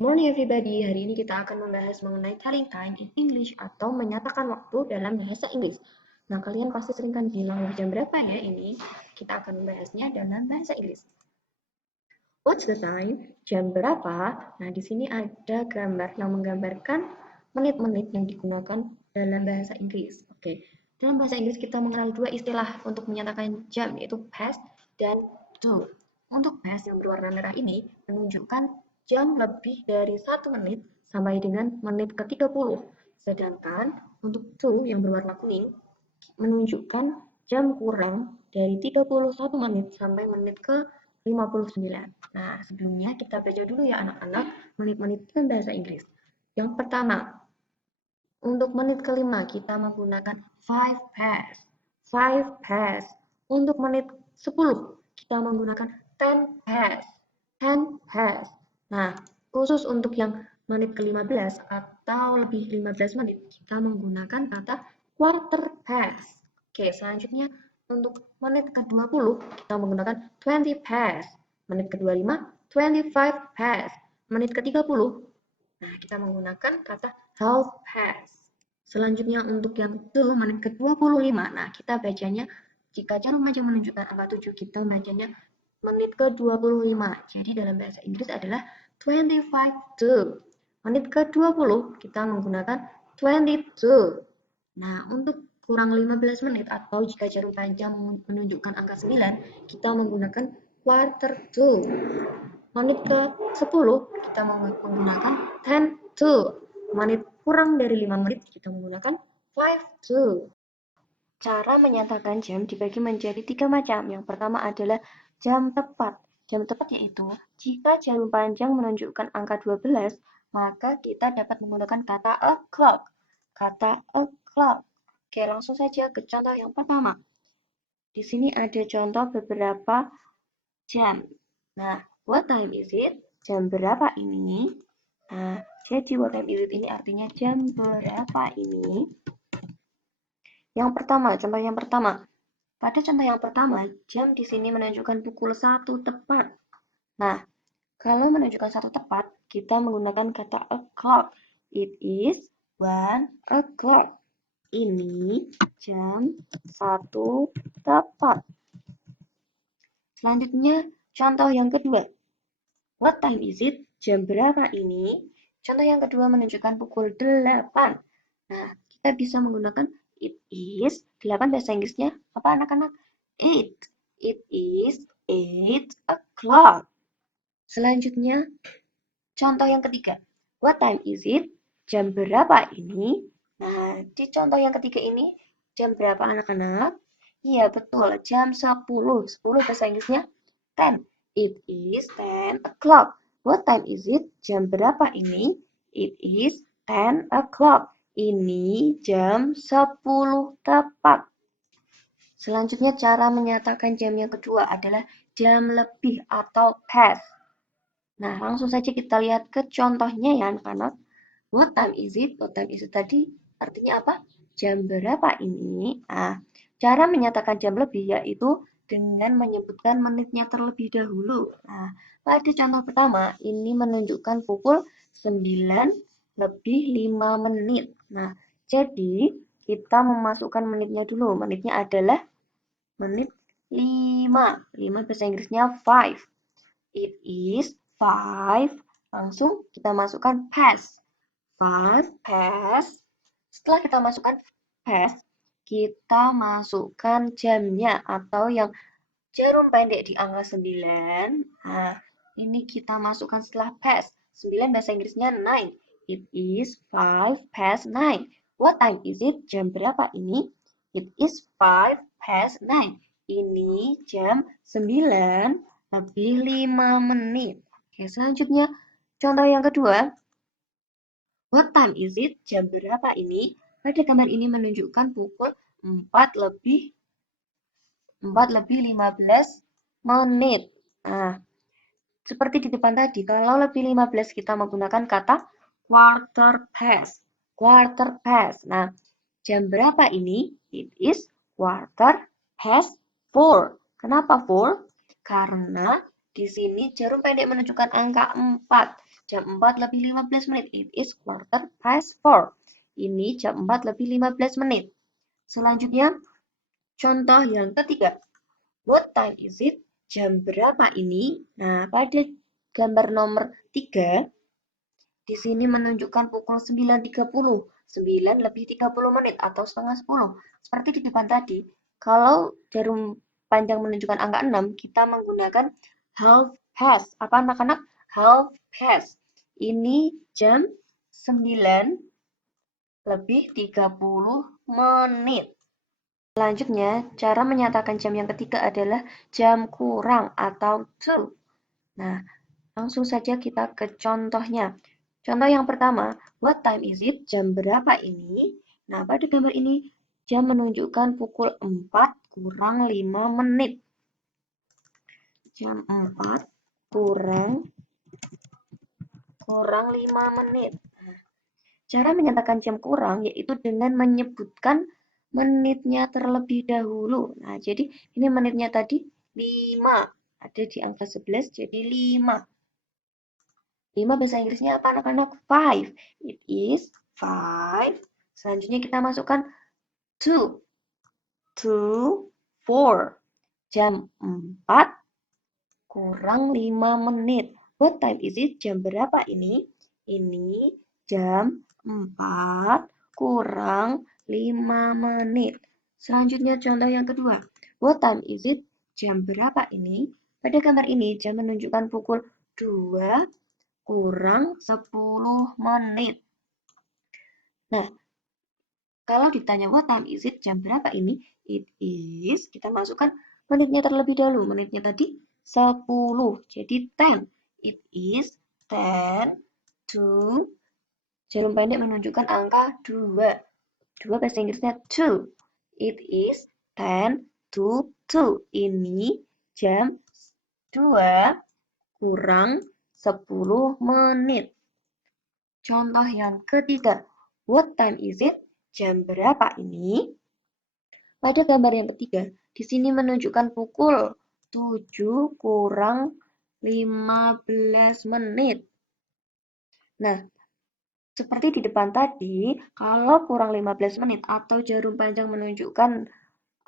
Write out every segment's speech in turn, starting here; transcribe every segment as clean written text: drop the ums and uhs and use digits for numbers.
Good morning everybody, hari ini kita akan membahas mengenai telling time in English atau menyatakan waktu dalam bahasa Inggris. Nah, kalian pasti sering kan bilang jam berapa ya ini? Kita akan membahasnya dalam bahasa Inggris. What's the time? Jam berapa? Nah, di sini ada gambar yang menggambarkan menit-menit yang digunakan dalam bahasa Inggris. Oke, dalam bahasa Inggris kita mengenal dua istilah untuk menyatakan jam, yaitu past dan to. Untuk past yang berwarna merah ini menunjukkan jam lebih dari 1 menit sampai dengan menit ke-30. Sedangkan untuk to yang berwarna kuning menunjukkan jam kurang dari 31 menit sampai menit ke-59. Nah, sebelumnya kita baca dulu ya anak-anak menit-menit dalam bahasa Inggris. Yang pertama, untuk menit kelima kita menggunakan 5 past. 5 past. Untuk menit 10 kita menggunakan 10 past. 10 past. Nah, khusus untuk yang menit ke-15 atau lebih 15 menit, kita menggunakan kata quarter past. Oke, selanjutnya untuk menit ke-20 kita menggunakan 20 past. Menit ke-25, 25 past. Menit ke-30, nah kita menggunakan kata half past. Selanjutnya untuk yang menit ke-25, nah kita bacanya jika jarum maja menunjukkan angka 7, kita bacanya menit ke-25. Jadi dalam bahasa Inggris adalah 25 to. Menit ke-20 kita menggunakan 22. Nah, untuk kurang 15 menit atau jika jarum panjang menunjukkan angka 9, kita menggunakan quarter to. Menit ke-10 kita menggunakan 10 to. Menit kurang dari 5 menit kita menggunakan 5 to. Cara menyatakan jam dibagi menjadi 3 macam. Yang pertama adalah jam tepat. Jam tepat yaitu jika jarum panjang menunjukkan angka 12, maka kita dapat menggunakan kata o'clock. Kata o'clock. Oke, langsung saja ke contoh yang pertama. Di sini ada contoh beberapa jam. Nah, what time is it? Jam berapa ini? Nah, jadi what time is it ini artinya jam berapa ini? Yang pertama, contoh yang pertama. Pada contoh yang pertama, jam di sini menunjukkan pukul 1 tepat. Nah, kalau menunjukkan 1 tepat, kita menggunakan kata o'clock. It is 1 o'clock. Ini jam 1 tepat. Selanjutnya, contoh yang kedua. What time is it? Jam berapa ini? Contoh yang kedua menunjukkan pukul 8. Nah, kita bisa menggunakan it is. 8 bahasa Inggrisnya apa anak-anak? 8. It is 8 o'clock. Selanjutnya, contoh yang ketiga. What time is it? Jam berapa ini? Nah, di contoh yang ketiga ini, jam berapa anak-anak? Iya, betul. Jam 10. 10 bahasa Inggrisnya 10. It is 10 o'clock. What time is it? Jam berapa ini? It is 10 o'clock. Ini jam 10 tepat. Selanjutnya cara menyatakan jam yang kedua adalah jam lebih atau past. Nah, langsung saja kita lihat ke contohnya ya anak-anak. What time is it? What time is it tadi artinya apa? Jam berapa ini? Nah, cara menyatakan jam lebih yaitu dengan menyebutkan menitnya terlebih dahulu. Nah, pada contoh pertama, ini menunjukkan pukul 9 lebih 5 menit. Nah, jadi kita memasukkan menitnya dulu. Menitnya adalah menit 5. 5 bahasa Inggrisnya 5. It is 5. Langsung kita masukkan past. 5 past. Setelah kita masukkan past, kita masukkan jamnya atau yang jarum pendek di angka 9. Nah, ini kita masukkan setelah past. 9 bahasa Inggrisnya 9. It is 5 past 9. What time is it? Jam berapa ini? It is 5 past 9. Ini jam 9 lebih 5 menit. Oke, selanjutnya contoh yang kedua. What time is it? Jam berapa ini? Pada gambar ini menunjukkan pukul 4 lebih 15 menit. Nah, seperti di depan tadi, kalau lebih 15 kita menggunakan kata quarter past. Quarter past. Nah, jam berapa ini? It is quarter past 4. Kenapa 4? Karena di sini jarum pendek menunjukkan angka 4. jam 4 lebih 15 menit. It is 4:15. Ini jam 4 lebih 15 menit. Selanjutnya, contoh yang ketiga. What time is it? Jam berapa ini? Nah, pada gambar nomor 3, di sini menunjukkan pukul 9.30. 9 lebih 30 menit atau setengah 10. Seperti di depan tadi, kalau jarum panjang menunjukkan angka 6, kita menggunakan half past. Apa anak-anak? Half past. Ini jam 9 lebih 30 menit. Selanjutnya, cara menyatakan jam yang ketiga adalah jam kurang atau to. Nah, langsung saja kita ke contohnya. Contoh yang pertama, what time is it? Jam berapa ini? Nah, pada gambar ini, jam menunjukkan pukul 4 kurang 5 menit. Jam 4 kurang 5 menit. Nah, cara menyatakan jam kurang yaitu dengan menyebutkan menitnya terlebih dahulu. Nah, jadi ini menitnya tadi 5. Ada di angka 11, jadi 5. 5 bahasa Inggrisnya apa anak-anak? 5. It is 5. Selanjutnya kita masukkan 2. 2, 4. Jam 4 kurang 5 menit. What time is it? Jam berapa ini? Ini jam 4 kurang 5 menit. Selanjutnya contoh yang kedua. What time is it? Jam berapa ini? Pada gambar ini jam menunjukkan pukul 2 kurang 10 menit. Nah, kalau ditanya what time is it? Jam berapa ini? It is, kita masukkan menitnya terlebih dahulu. Menitnya tadi 10, jadi 10. It is 10 to, jarum pendek menunjukkan angka 2. 2 bahasa Inggrisnya 2. It is 10 to 2. Ini jam 2 kurang 10 menit. Contoh yang ketiga. What time is it? Jam berapa ini? Pada gambar yang ketiga, di sini menunjukkan pukul 7 kurang 15 menit. Nah, seperti di depan tadi, kalau kurang 15 menit atau jarum panjang menunjukkan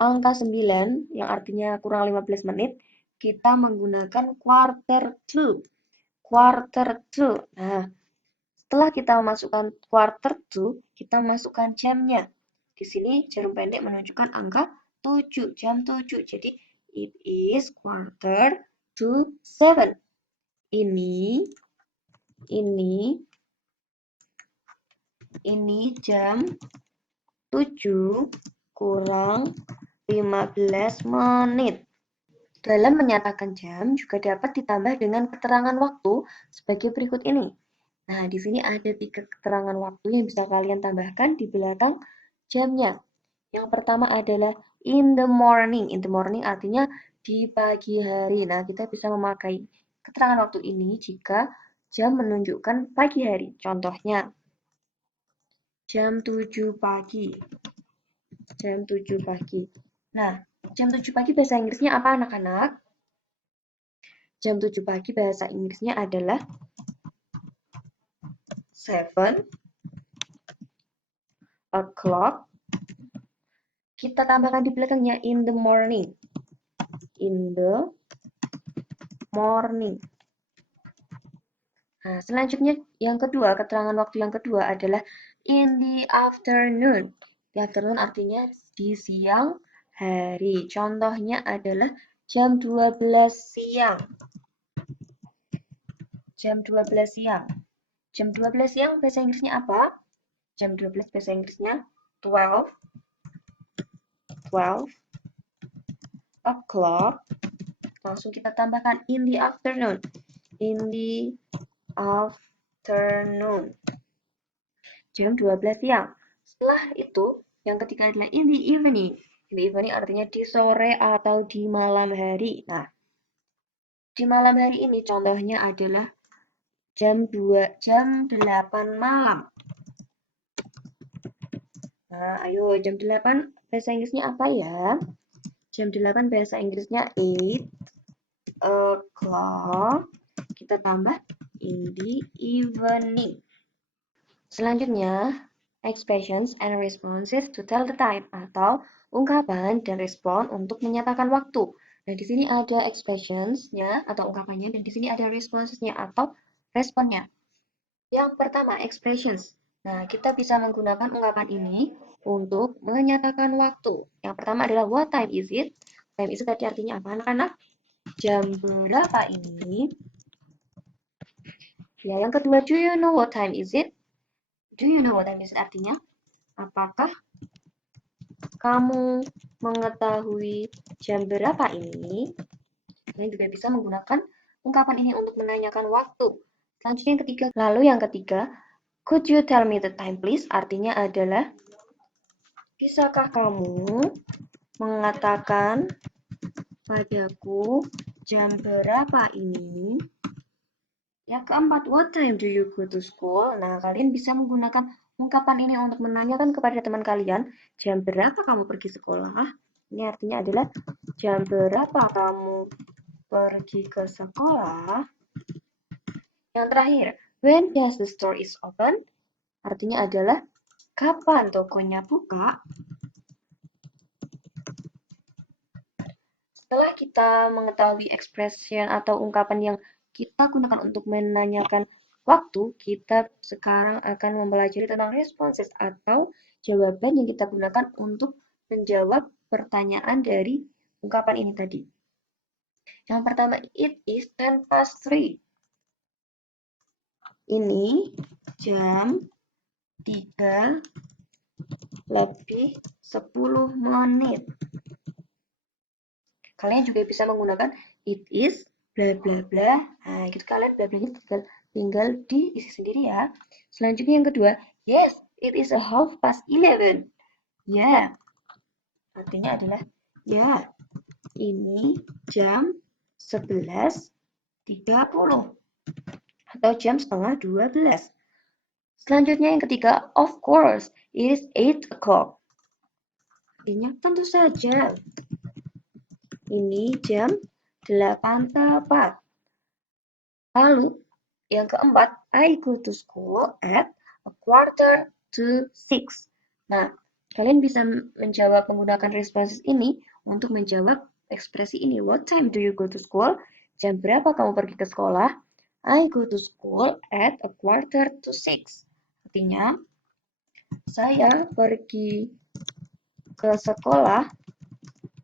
angka 9, yang artinya kurang 15 menit, kita menggunakan quarter to. Quarter to. Nah, setelah kita masukkan quarter to, kita masukkan jamnya. Di sini jarum pendek menunjukkan angka 7, jam 7. Jadi, it is quarter to 7. Ini jam 7 kurang 15 menit. Dalam menyatakan jam juga dapat ditambah dengan keterangan waktu sebagai berikut ini. Nah, di sini ada 3 keterangan waktu yang bisa kalian tambahkan di belakang jamnya. Yang pertama adalah in the morning. In the morning artinya di pagi hari. Nah, kita bisa memakai keterangan waktu ini jika jam menunjukkan pagi hari. Contohnya, jam 7 pagi. Jam 7 pagi. Nah, jam 7 pagi bahasa Inggrisnya apa anak-anak? Jam 7 pagi bahasa Inggrisnya adalah 7 o'clock. Kita tambahkan di belakangnya in the morning. In the morning. Nah, selanjutnya yang kedua, keterangan waktu yang kedua adalah in the afternoon. The afternoon artinya di siang hari. Contohnya adalah jam 12 siang. Jam 12 siang. Jam 12 siang bahasa Inggrisnya apa? Jam 12 bahasa Inggrisnya 12 o'clock. Langsung kita tambahkan in the afternoon. In the afternoon. Jam 12 siang. Setelah itu, yang ketiga adalah in the evening. In the evening artinya di sore atau di malam hari. Nah, di malam hari ini contohnya adalah jam 8 malam. Nah, ayo jam 8 bahasa Inggrisnya apa ya? Jam 8 bahasa Inggrisnya 8 o'clock. Kita tambah in the evening. Selanjutnya, expressions and responses to tell the time atau ungkapan dan respon untuk menyatakan waktu. Nah, di sini ada expressions-nya atau ungkapannya dan di sini ada responses-nya atau responnya. Yang pertama, expressions. Nah, kita bisa menggunakan ungkapan ini untuk menyatakan waktu. Yang pertama adalah what time is it? Time is it tadi artinya apa, anak-anak? Jam berapa ini? Ya, yang kedua, do you know what time is it? Do you know what time is it artinya? Apakah kamu mengetahui jam berapa ini? Kalian juga bisa menggunakan ungkapan ini untuk menanyakan waktu. Selanjutnya yang ketiga. Lalu yang ketiga, could you tell me the time please? Artinya adalah, bisakah kamu mengatakan padaku jam berapa ini? Yang keempat, what time do you go to school? Nah, kalian bisa menggunakan ungkapan ini untuk menanyakan kepada teman kalian, jam berapa kamu pergi sekolah? Ini artinya adalah, jam berapa kamu pergi ke sekolah? Yang terakhir, when does the store is open? Artinya adalah, kapan tokonya buka? Setelah kita mengetahui expression atau ungkapan yang kita gunakan untuk menanyakan waktu, kita sekarang akan mempelajari tentang responses atau jawaban yang kita gunakan untuk menjawab pertanyaan dari ungkapan ini tadi. Yang pertama, it is 10 past 3. Ini jam 3 lebih 10 menit. Kalian juga bisa menggunakan it is bla bla bla. Nah, gitu kalian bla blanya tinggal diisi sendiri ya. Selanjutnya yang kedua, yes, it is a 11:30. Ya, artinya adalah ya, ini jam 11:30 atau jam setengah 12. Selanjutnya yang ketiga, of course, it is 8 o'clock. Artinya tentu saja, ini jam 8 tepat. Lalu, yang keempat, I go to school at 5:45. Nah, kalian bisa menjawab menggunakan responses ini untuk menjawab ekspresi ini. What time do you go to school? Jam berapa kamu pergi ke sekolah? I go to school at 5:45. Artinya, saya pergi ke sekolah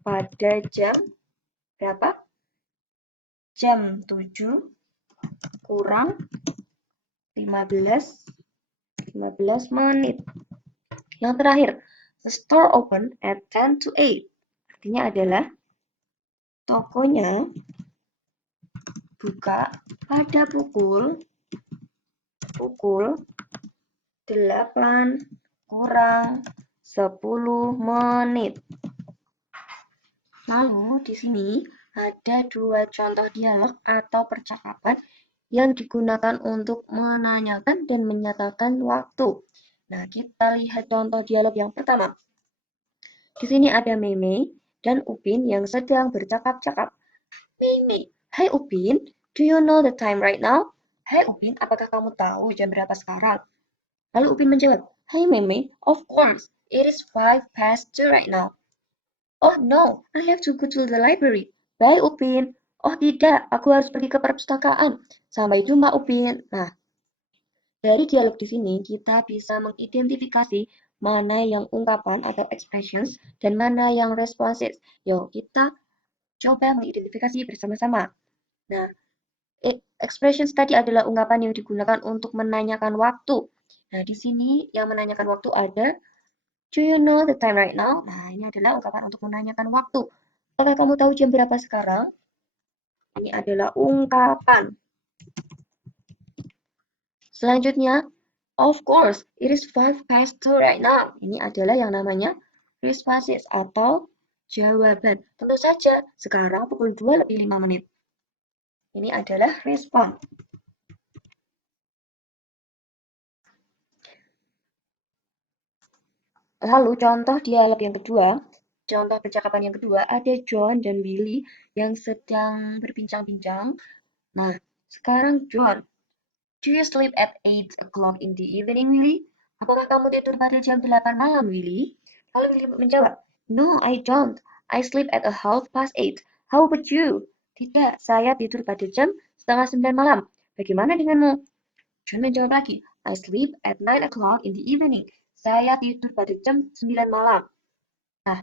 pada jam berapa? Jam 7 kurang 15 menit. Yang terakhir, the store open at 10 to 8. Artinya adalah, tokonya buka pada pukul 8 kurang 10 menit. Lalu di sini ada dua contoh dialog atau percakapan yang digunakan untuk menanyakan dan menyatakan waktu. Nah, kita lihat contoh dialog yang pertama. Di sini ada Meme dan Upin yang sedang bercakap-cakap. Meme, hai Upin, do you know the time right now? Hai Upin, apakah kamu tahu jam berapa sekarang? Lalu Upin menjawab, hai Meme, of course, it is 2:05 right now. Oh no, I have to go to the library. Bye Upin. Oh tidak, aku harus pergi ke perpustakaan. Sampai jumpa Upin. Nah, dari dialog di sini kita bisa mengidentifikasi mana yang ungkapan atau expressions dan mana yang responses. Yuk, kita coba mengidentifikasi bersama-sama. Nah, expressions tadi adalah ungkapan yang digunakan untuk menanyakan waktu. Nah, di sini yang menanyakan waktu ada, do you know the time right now? Nah, ini adalah ungkapan untuk menanyakan waktu. Apakah kamu tahu jam berapa sekarang? Ini adalah ungkapan. Selanjutnya, of course, it is 5:02 right now. Ini adalah yang namanya responses atau jawaban. Tentu saja, sekarang pukul 2 lebih 5 menit. Ini adalah respon. Lalu contoh dialog yang kedua, contoh percakapan yang kedua, ada John dan Billy yang sedang berbincang-bincang. Nah, sekarang John, Do you sleep at 8 o'clock in the evening, Willy? Apakah kamu tidur pada jam 8 malam, Willy? Lalu Willy menjawab, No, I don't. I sleep at a half past 8. How about you? Tidak, saya tidur pada jam setengah 9 malam. Bagaimana denganmu? John menjawab lagi, I sleep at 9 o'clock in the evening. Saya tidur pada jam 9 malam. Nah,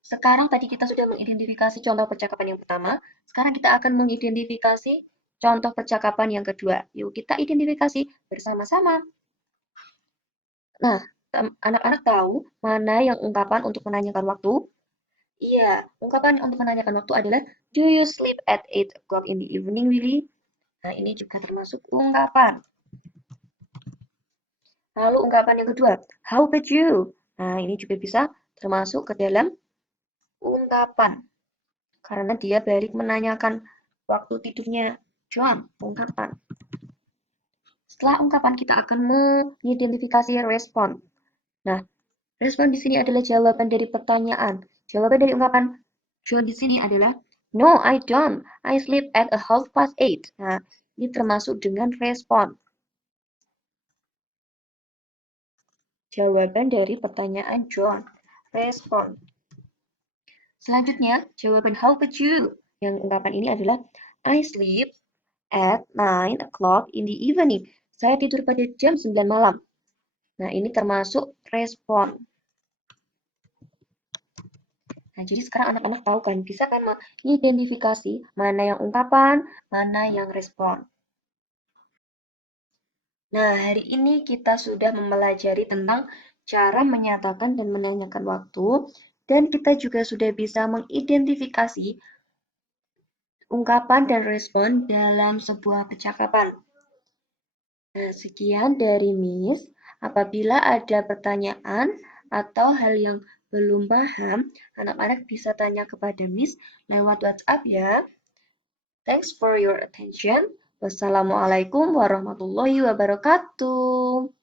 sekarang tadi kita sudah mengidentifikasi contoh percakapan yang pertama. Sekarang kita akan mengidentifikasi contoh percakapan yang kedua. Yuk kita identifikasi bersama-sama. Nah, anak-anak tahu mana yang ungkapan untuk menanyakan waktu? Iya, ungkapan untuk menanyakan waktu adalah Do you sleep at 8 o'clock in the evening, Willy? Nah, ini juga termasuk ungkapan. Lalu ungkapan yang kedua, How about you? Nah, ini juga bisa termasuk ke dalam ungkapan. Karena dia balik menanyakan waktu tidurnya John, ungkapan. Setelah ungkapan kita akan mengidentifikasi respon. Nah, respon di sini adalah jawaban dari pertanyaan. Jawaban dari ungkapan John di sini adalah No, I don't. I sleep at a half past 8. Nah, ini termasuk dengan respon. Jawaban dari pertanyaan John. Respon. Selanjutnya, jawaban how about you? Yang ungkapan ini adalah I sleep at 9 o'clock in the evening. Saya tidur pada jam 9 malam. Nah, ini termasuk respon. Nah, jadi sekarang anak-anak tahu kan, bisa kan mengidentifikasi mana yang ungkapan, mana yang respon. Nah, hari ini kita sudah mempelajari tentang cara menyatakan dan menanyakan waktu, dan kita juga sudah bisa mengidentifikasi ungkapan dan respon dalam sebuah percakapan. Nah, sekian dari Miss. Apabila ada pertanyaan atau hal yang belum paham, anak-anak bisa tanya kepada Miss lewat WhatsApp ya. Thanks for your attention. Wassalamualaikum warahmatullahi wabarakatuh.